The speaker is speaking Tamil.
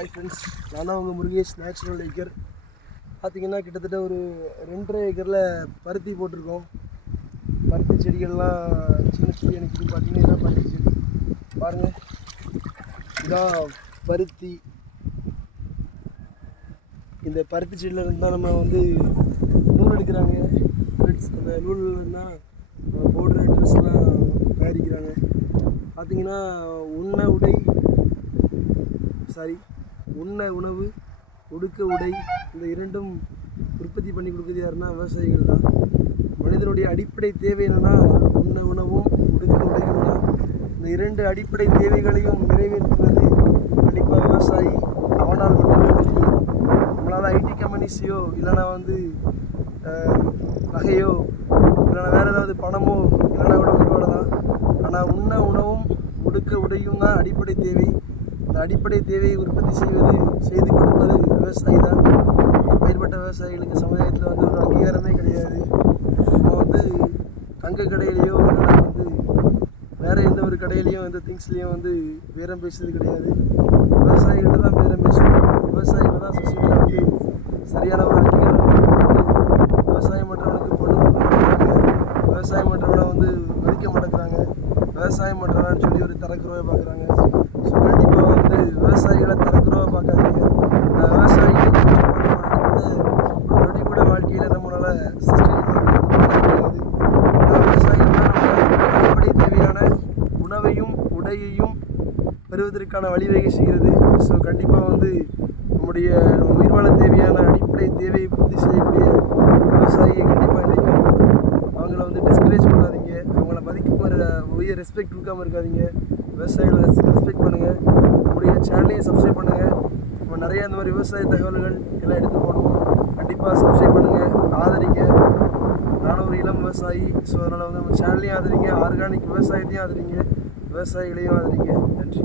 ஹாய் ஃப்ரெண்ட்ஸ், நான் தான் உங்கள் முருகேஷ் நேச்சுரல் ஏக்கர். பார்த்திங்கன்னா கிட்டத்தட்ட ஒரு 2.5 ஏக்கரில் பருத்தி போட்டிருக்கோம். பருத்தி செடிகள்லாம் சின்ன செடி எனக்கு இது பார்த்திங்கன்னா இதான் பருத்தி செடி பாருங்கள். இதான் பருத்தி. இந்த பருத்தி செடியிலேருந்து தான் நம்ம வந்து நூல் எடுக்கிறாங்க. அந்த நூலில் தான் போடுற ட்ரெஸ்லாம் தயாரிக்கிறாங்க. பார்த்திங்கன்னா உண்ண உணவு, உடுக்க உடை, இந்த இரண்டும் உற்பத்தி பண்ணி கொடுக்குறது யாருன்னா விவசாயிகள் தான். மனிதனுடைய அடிப்படை தேவை என்னென்னா உண்ண உணவும் உடுக்க உடையும் தான். இந்த இரண்டு அடிப்படை தேவைகளையும் நிறைவேற்றுவது கண்டிப்பாக விவசாயி. அவனால் மட்டுமே முடியும். நம்மளால் ஐடி கம்பெனிஸையோ இல்லைனா வந்து நகையோ இல்லைனா வேறு ஏதாவது பணமோ இல்லைனா கூட பரவாயில்ல தான். ஆனால் உண்ண உணவும் உடுக்க உடையும் தான் அடிப்படை தேவை. இந்த அடிப்படை தேவையை உற்பத்தி செய்து கொடுப்பது விவசாயி தான். அப்பேற்பட்ட விவசாயிகளுக்கு சமுதாயத்தில் வந்து ஒரு அங்கீகாரமே கிடையாது. நம்ம வந்து தங்க கடையிலையோ இல்லைனா வந்து வேறு எந்த ஒரு கடையிலையும் எந்த திங்ஸ்லேயும் வந்து பேரம் பேசுறது கிடையாது. விவசாயிகிட்ட தான் பேரம் பேசணும். விவசாயிகிட்ட தான் சொசைட்டியில் வந்து சரியான ஒரு அங்கீகாரம் வந்து விவசாயம் பண்ணுறவனுக்கு பொண்ணு கொடுக்க மாட்டேங்கிறாங்க. விவசாயம் பண்ணுறவனை வந்து மதிக்க மாட்டேங்கிறாங்க. விவசாயம் பண்ணுறான்னு சொல்லி ஒரு தரக்குறவை பார்க்குறாங்க. ஸோ கண்டிப்பாக வந்து விவசாயிகளை தரக்குறவை பார்க்காதீங்க. விவசாயிகள் நொடி கூட வாழ்க்கையில் நம்மளால் சஸ்டெயின் பண்ண முடியாது. விவசாயிகள் அடிப்படை தேவையான உணவையும் உடையையும் பெறுவதற்கான வழிவகை செய்கிறது. ஸோ கண்டிப்பாக வந்து நம்முடைய உயிர் வாழ தேவையான அடிப்படை தேவையை பூர்த்தி செய்யக்கூடிய விவசாயியை கண்டிப்பாக நினைக்கும். அவங்கள வந்து டிஸ்கரேஜ் பண்ணாதீங்க. அவங்கள மதிக்க ரெஸ்பெக்ட் கொடுக்காமல் இருக்காதீங்க. விவசாயிகளை ரெஸ்பெக்ட் பண்ணுங்கள். நம்முடைய சேனலையும் சப்ஸ்கிரைப் பண்ணுங்கள். நம்ம நிறையா இந்த மாதிரி விவசாய தகவல்கள் எல்லாம் எடுத்து போடுவோம். கண்டிப்பாக சப்ஸ்கிரைப் பண்ணுங்கள், ஆதரிங்க. நானும் ஒரு இளம் விவசாயி. ஸோ அதனால் வந்து நம்ம சேனலையும் ஆதரிங்க, ஆர்கானிக் விவசாயத்தையும் ஆதரிங்க, விவசாயிகளையும் ஆதரிங்க. நன்றி.